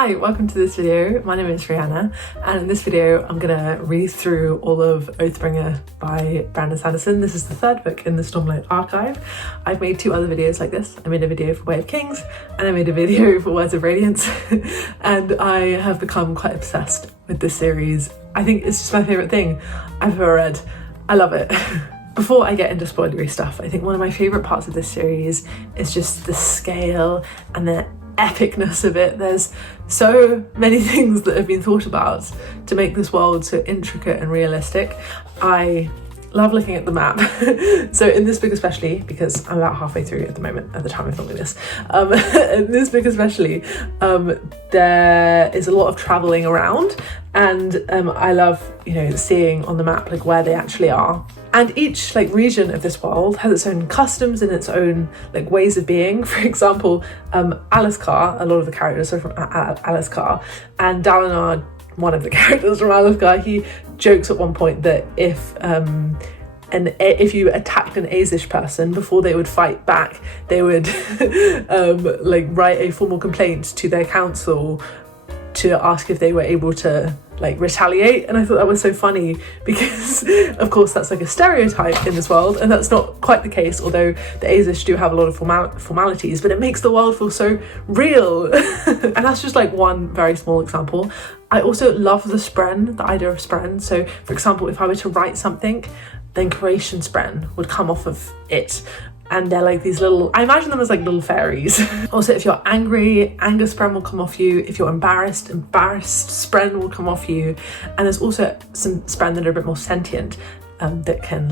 Hi, welcome to this video. My name is Rhianna, and in this video I'm gonna read through all of Oathbringer by Sanderson. This is the third book in the Stormlight Archive. I've made two other videos like this. I made a video for Way of Kings and I made a video for Words of Radiance and I have become quite obsessed with this series. I think it's just my favourite thing I've ever read. I love it. Before I get into spoilery stuff, I think one of my favourite parts of this series is just the scale and the epicness of it. There's so many things that have been thought about to make this world so intricate and realistic. I love looking at the map. So in this book especially, because I'm about halfway through at the moment at the time of filming this, in this book especially, there is a lot of travelling around, and I love, seeing on the map like where they actually are. And each region of this world has its own customs and its own ways of being. For example, Aliskar, a lot of the characters are from Aliskar, and Dalinar, one of the characters from Aliskar, he jokes at one point that if you attacked an Azish person, before they would fight back, they would write a formal complaint to their council to ask if they were able to retaliate. And I thought that was so funny because of course that's a stereotype in this world, and that's not quite the case, although the Azish do have a lot of formalities, but it makes the world feel so real. And that's just one very small example. I also love the spren, the idea of spren. So for example, if I were to write something, then creation spren would come off of it. And they're these little, I imagine them as little fairies. Also, if you're angry, anger spren will come off you. If you're embarrassed spren will come off you. And there's also some spren that are a bit more sentient, that can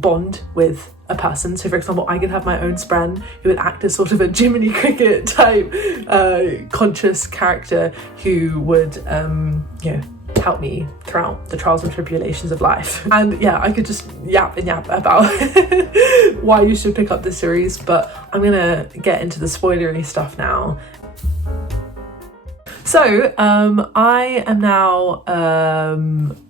bond with a person. So for example, I could have my own spren who would act as sort of a Jiminy Cricket type conscious character who would help me throughout the trials and tribulations of life. And yeah, I could just yap and yap about why you should pick up this series, but I'm gonna get into the spoilery stuff now. So I am now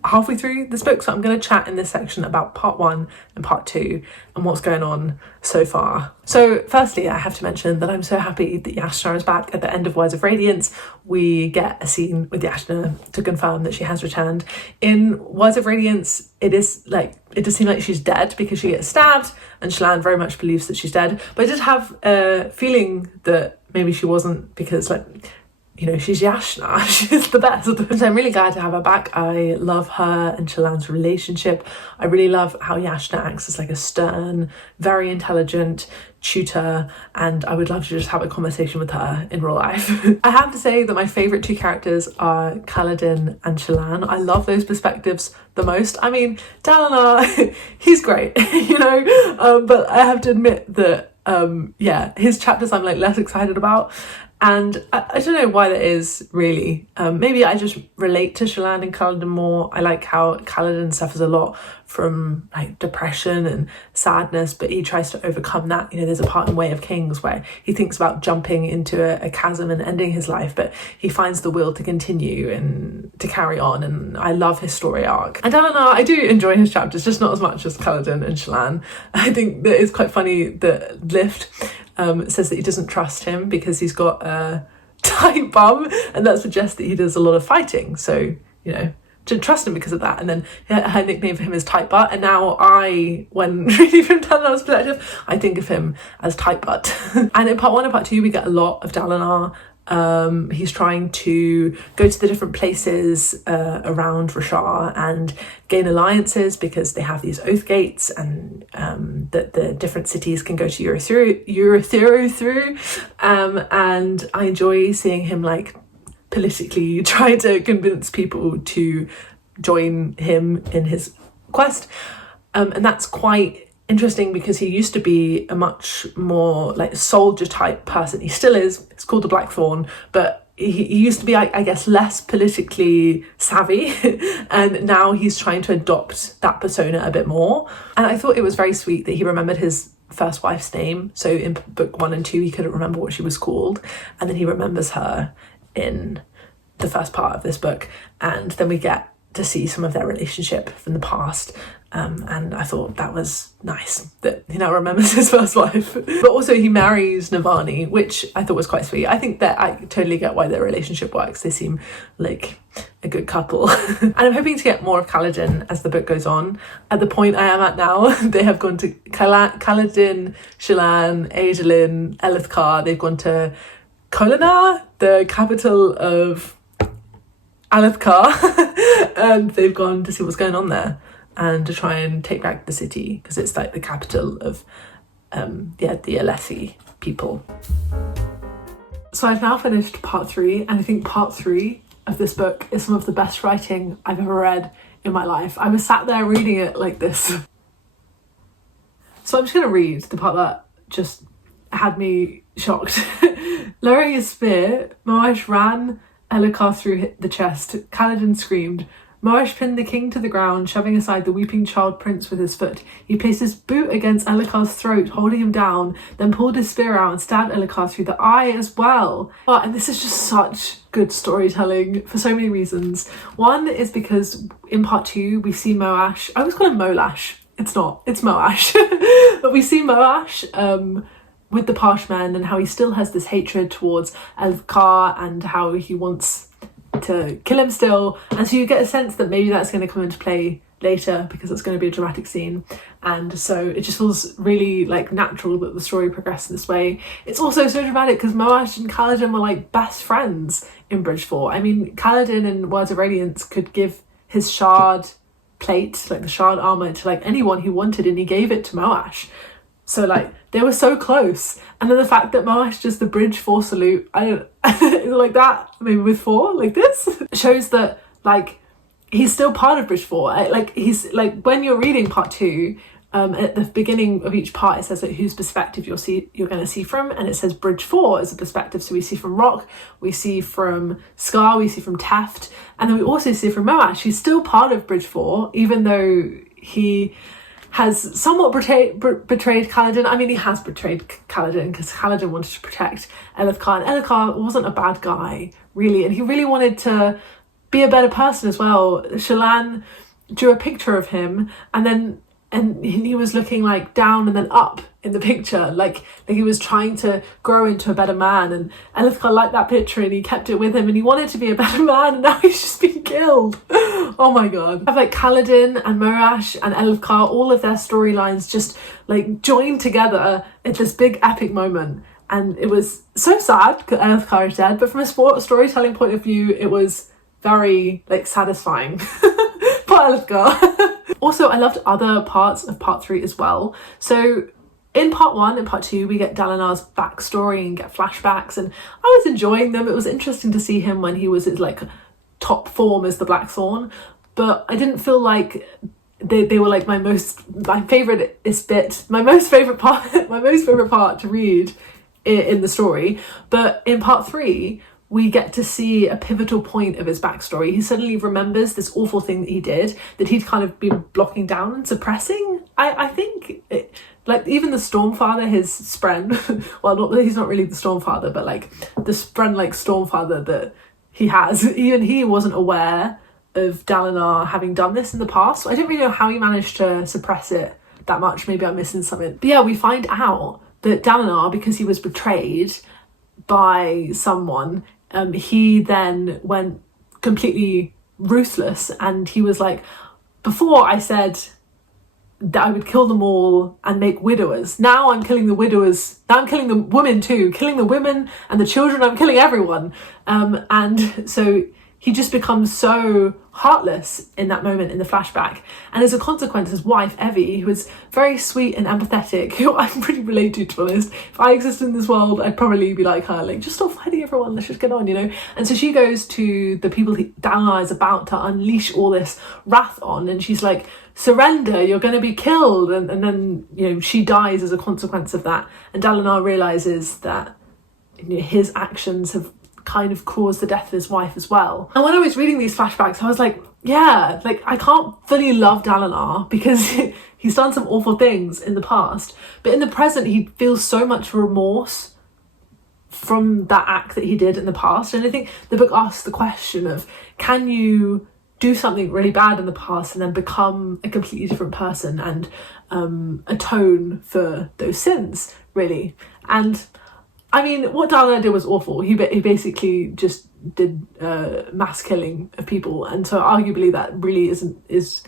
halfway through this book, so I'm going to chat in this section about part 1 and part 2 and what's going on so far. So firstly, I have to mention that I'm so happy that Yashnah is back. At the end of Words of Radiance, we get a scene with Yashnah to confirm that she has returned. In Words of Radiance, it does seem like she's dead because she gets stabbed, and Shallan very much believes that she's dead. But I did have a feeling that maybe she wasn't, because she's Yashnah, she's the best. So I'm really glad to have her back. I love her and Shallan's relationship. I really love how Yashnah acts as a stern, very intelligent tutor, and I would love to just have a conversation with her in real life. I have to say that my favourite two characters are Kaladin and Shallan. I love those perspectives the most. I mean, Dalinar, he's great, but I have to admit that, his chapters I'm less excited about. And I don't know why that is, really. Maybe I just relate to Shallan and Kaladin more. I like how Kaladin suffers a lot from depression and sadness, but he tries to overcome that. There's a part in Way of Kings where he thinks about jumping into a chasm and ending his life, but he finds the will to continue and to carry on. And I love his story arc. And Dalinar, I do enjoy his chapters, just not as much as Kaladin and Shallan. I think that it's quite funny that Lift says that he doesn't trust him because he's got a tight bum, and that suggests that he does a lot of fighting. So, to trust him because of that. And then her nickname for him is Tight Butt. And now when reading from Dalinar's perspective, I think of him as Tight Butt. And in part 1 and part 2, we get a lot of Dalinar. He's trying to go to the different places around Roshar and gain alliances because they have these oath gates, and that the different cities can go to Urithiru through. And I enjoy seeing him politically try to convince people to join him in his quest. And that's quite interesting because he used to be a much more soldier type person. He still is. It's called the Blackthorn, but he used to be, I guess, less politically savvy, and now he's trying to adopt that persona a bit more. And I thought it was very sweet that he remembered his first wife's name. So in book 1 and 2, he couldn't remember what she was called, and then he remembers her in the first part of this book, and then we get to see some of their relationship from the past. And I thought that was nice that he now remembers his first wife. But also he marries Navani, which I thought was quite sweet. I think that I totally get why their relationship works. They seem like a good couple. And I'm hoping to get more of Kaladin as the book goes on. At the point I am at now, they have gone to Kaladin, Shallan, Adolin, Elithkar. They've gone to Kholinar, the capital of Alethkar, and they've gone to see what's going on there and to try and take back the city because it's like the capital of the Alethi people. So I've now finished part 3, and I think part 3 of this book is some of the best writing I've ever read in my life. I was sat there reading it like this. So I'm just going to read the part that just had me shocked. Lowering his spear, Moash ran Elhokar through the chest. Kaladin screamed. Moash pinned the king to the ground, shoving aside the weeping child prince with his foot. He placed his boot against Elhokar's throat, holding him down, then pulled his spear out and stabbed Elhokar through the eye as well. Oh, and this is just such good storytelling for so many reasons. One is because in part 2 we see Moash. I always call him Molash. It's not. It's Moash. But we see Moash with the Parshmen and how he still has this hatred towards Elhokar and how he wants to kill him still, and so you get a sense that maybe that's going to come into play later because it's going to be a dramatic scene, and so it just feels really like natural that the story progressed this way. It's also so dramatic because Moash and Kaladin were like best friends in Bridgefort. I mean, Kaladin in Words of Radiance could give his shard plate, like the shard armor, to like anyone he wanted, and he gave it to Moash. So like they were so close, and then the fact that Moash does the Bridgefort salute, I don't like that, maybe with 4 like this, shows that like he's still part of Bridgefort. Like he's like, when you're reading part 2, at the beginning of each part it says like whose perspective you're going to see from, and it says Bridgefort as a perspective. So we see from Rock, we see from Scar, we see from Teft, and then we also see from Moash. He's still part of Bridgefort, even though he has somewhat betrayed Kaladin. I mean, he has betrayed Kaladin because Kaladin wanted to protect Elhokar, and Elhokar wasn't a bad guy, really, and he really wanted to be a better person as well. Shallan drew a picture of him, and he was looking like down and then up in the picture, like he was trying to grow into a better man, and Elhokar liked that picture and he kept it with him, and he wanted to be a better man, and now he's just been killed. Oh my god. I have like Kaladin and Moash and Elhokar, all of their storylines just like joined together at this big epic moment, and it was so sad because Elhokar is dead, but from a storytelling point of view it was very like satisfying. Poor Elhokar. Also, I loved other parts of part 3 as well. So in part 1 and part 2 we get Dalinar's backstory and get flashbacks, and I was enjoying them. It was interesting to see him when he was his like top form as the Blackthorn, but I didn't feel like they were like my most favorite part to read in the story. But in part 3 we get to see a pivotal point of his backstory. He suddenly remembers this awful thing that he did, that he'd kind of been blocking down and suppressing. I think like even the Stormfather, his spren, well, not that he's not really the Stormfather, but like the spren like Stormfather that he has, even he wasn't aware of Dalinar having done this in the past. So I don't really know how he managed to suppress it that much. Maybe I'm missing something. But yeah, we find out that Dalinar, because he was betrayed by someone, he then went completely ruthless, and he was like, before I said that I would kill them all and make widowers, now I'm killing the widowers, now I'm killing the women too, killing the women and the children, I'm killing everyone. And so he just becomes so heartless in that moment in the flashback, and as a consequence his wife Evie, who is very sweet and empathetic, who I'm pretty related to be honest, if I existed in this world I'd probably be like her, like just stop fighting everyone, let's just get on, you know. And so she goes to the people Dalinar is about to unleash all this wrath on, and she's like, surrender, you're going to be killed, and then, you know, she dies as a consequence of that, and Dalinar realizes that, you know, his actions have kind of caused the death of his wife as well. And when I was reading these flashbacks I was like, yeah, like I can't fully love Dalinar because he's done some awful things in the past, but in the present he feels so much remorse from that act that he did in the past. And I think the book asks the question of, can you do something really bad in the past and then become a completely different person and atone for those sins, really. And I mean, what Dalinar did was awful. He basically just did mass killing of people, and so arguably that really is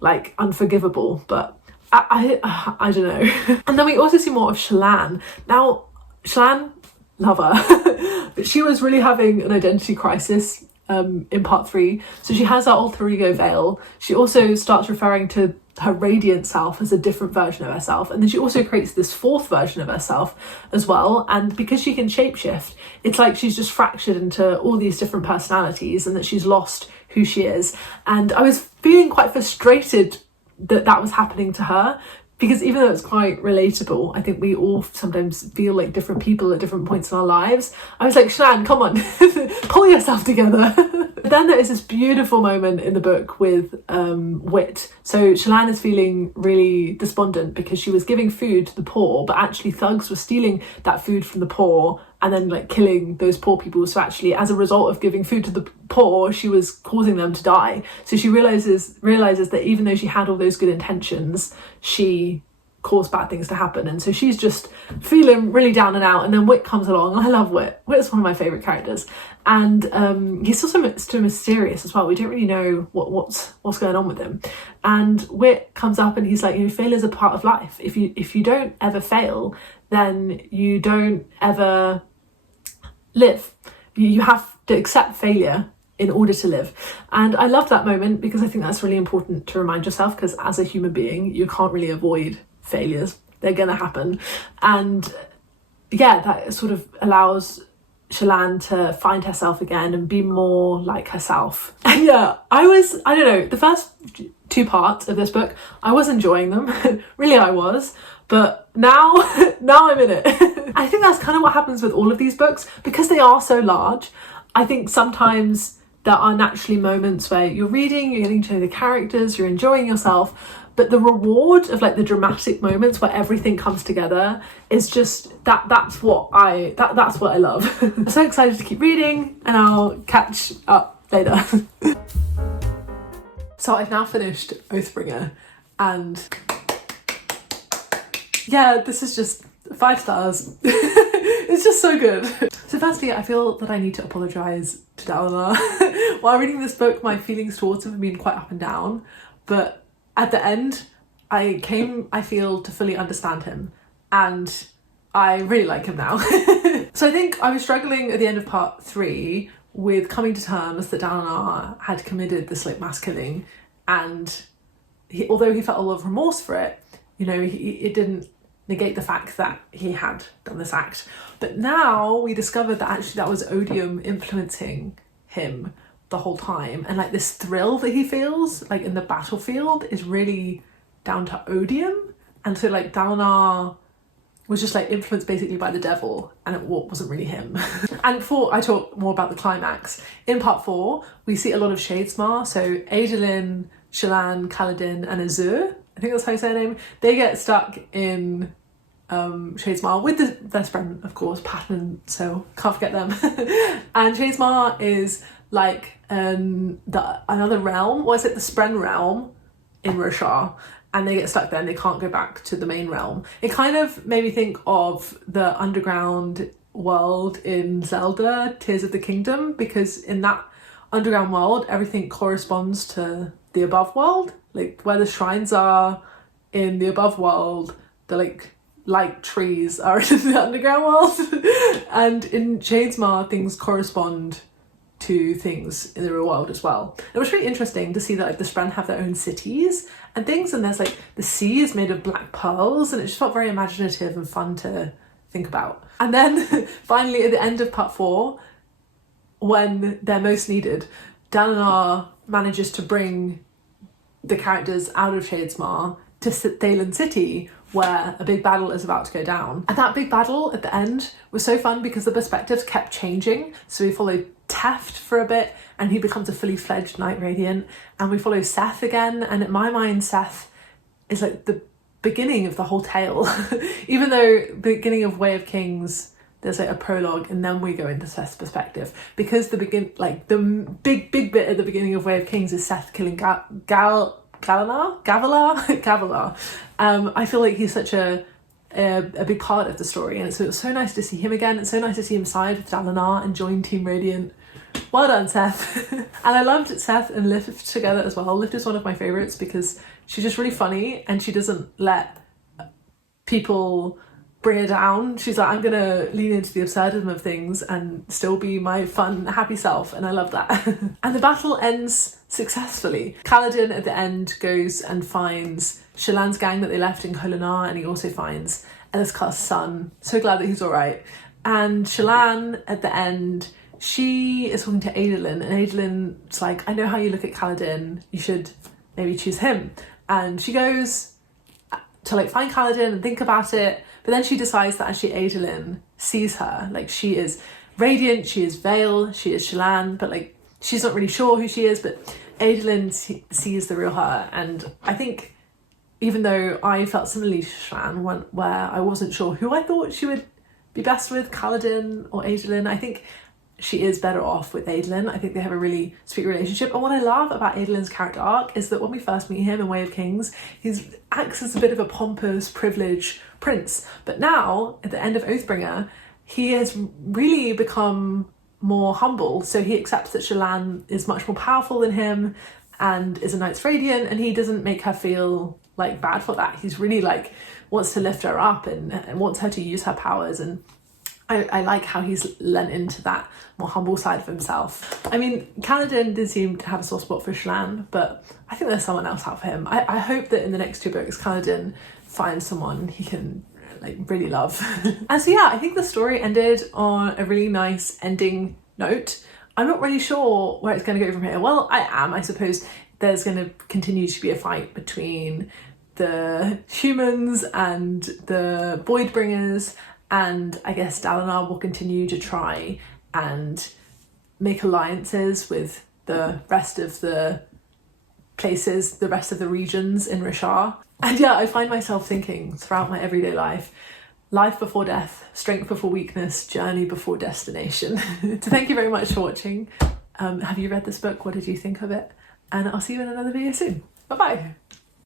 like unforgivable. But I don't know. And then we also see more of Shallan. Now, Shallan, love her, but she was really having an identity crisis in part 3. So she has her alter ego veil. She also starts referring to her radiant self as a different version of herself, and then she also creates this 4th version of herself as well. And because she can shapeshift, it's like she's just fractured into all these different personalities and that she's lost who she is. And I was feeling quite frustrated that was happening to her, because even though it's quite relatable, I think we all sometimes feel like different people at different points in our lives. I was like, Shallan, come on, pull yourself together. But then there is this beautiful moment in the book with Wit. So Shallan is feeling really despondent because she was giving food to the poor, but actually thugs were stealing that food from the poor and then like killing those poor people. So actually, as a result of giving food to the poor, she was causing them to die. So she realizes that even though she had all those good intentions, she caused bad things to happen. And so she's just feeling really down and out. And then Wit comes along. I love Wit. Wit's one of my favourite characters. And he's also still mysterious as well. We don't really know what's going on with him. And Wit comes up and he's like, failure is a part of life. If you don't ever fail, then you don't ever live. You have to accept failure in order to live. And I love that moment because I think that's really important to remind yourself, because as a human being, you can't really avoid failures. They're gonna happen. And yeah, that sort of allows Shallan to find herself again and be more like herself. And yeah, I don't know, the first 2 parts of this book, I was enjoying them. Really, I was. But now I'm in it. I think that's kind of what happens with all of these books, because they are so large. I think sometimes there are naturally moments where you're reading, you're getting to know the characters, you're enjoying yourself, but the reward of like the dramatic moments where everything comes together is just that's what I love. I'm so excited to keep reading, and I'll catch up later. So I've now finished Oathbringer, and yeah, this is just 5 stars. It's just so good. So firstly, I feel that I need to apologise to Dalinar. While reading this book, my feelings towards him have been quite up and down, but at the end, I feel, to fully understand him, and I really like him now. So I think I was struggling at the end of part 3 with coming to terms that Dalinar had committed this like mass killing, and although he felt a lot of remorse for it, it didn't negate the fact that he had done this act. But now we discovered that actually that was odium influencing him the whole time, and like this thrill that he feels like in the battlefield is really down to odium. And so like Dalinar was just like influenced basically by the devil, and it wasn't really him. And before I talk more about the climax, in part 4 we see a lot of Shadesmar. So Adolin, Shallan, Kaladin and Azur, I think that's how you say her name, they get stuck in Shadesmar with the best friend, of course, Patton, so can't forget them. And Shadesmar is like another realm, or is it the Spren realm in Roshar, and they get stuck there and they can't go back to the main realm. It kind of made me think of the underground world in Zelda Tears of the Kingdom, because in that underground world everything corresponds to the above world, like where the shrines are in the above world, the like trees are in the underground world. And in Shadesmar things correspond to things in the real world as well. It was really interesting to see that like the Spren have their own cities and things, and there's like the sea is made of black pearls, and it just felt very imaginative and fun to think about. And then finally at the end of part 4, when they're most needed, Dalinar manages to bring the characters out of Shadesmar to Thaylen City, where a big battle is about to go down. And that big battle at the end was so fun because the perspectives kept changing. So we followed Teft for a bit, and he becomes a fully fledged Night Radiant, and we follow Seth again, and in my mind Seth is like the beginning of the whole tale. Even though the beginning of Way of Kings there's like a prologue, and then we go into Seth's perspective, because the big bit at the beginning of Way of Kings is Seth killing Gavilar. I feel like he's such a big part of the story, and so it was so nice to see him again. It's so nice to see him side with Dalinar and join Team Radiant. Well done, Seth. And I loved Seth and Liv together as well. Liv is one of my favourites because she's just really funny, and she doesn't let people bring her down. She's like, I'm gonna lean into the absurdism of things and still be my fun, happy self, and I love that. And the battle ends successfully. Kaladin at the end goes and finds Shallan's gang that they left in Kholinar, and he also finds Elliskar's son. So glad that he's alright. And Shallan at the end, she is talking to Adolin, and Adolin's like, I know how you look at Kaladin, you should maybe choose him. And she goes to like find Kaladin and think about it, but then she decides that actually Adolin sees her. Like, she is Radiant, she is Vale, she is Shallan, but like she's not really sure who she is, but Adolin sees the real her. And I think, even though I felt similarly to Shallan, where I wasn't sure who I thought she would be best with, Kaladin or Adolin, I think she is better off with Adolin. I think they have a really sweet relationship. And what I love about Adolin's character arc is that when we first meet him in Way of Kings, he acts as a bit of a pompous, privileged prince. But now, at the end of Oathbringer, he has really become more humble. So he accepts that Shallan is much more powerful than him and is a Knights Radiant, and he doesn't make her feel like bad for that. He's really like wants to lift her up and wants her to use her powers, and I like how he's lent into that more humble side of himself. I mean, Kaladin did seem to have a soft spot for Shallan, but I think there's someone else out for him. I hope that in the next 2 books, Kaladin finds someone he can like really love. And so yeah, I think the story ended on a really nice ending note. I'm not really sure where it's going to go from here. Well, I am. I suppose there's going to continue to be a fight between the humans and the Voidbringers, and I guess Dalinar will continue to try and make alliances with the rest of the places, the rest of the regions in Rishar. And yeah, I find myself thinking throughout my everyday life before death, strength before weakness, journey before destination. So thank you very much for watching. Have you read this book? What did you think of it? And I'll see you in another video soon. Bye bye.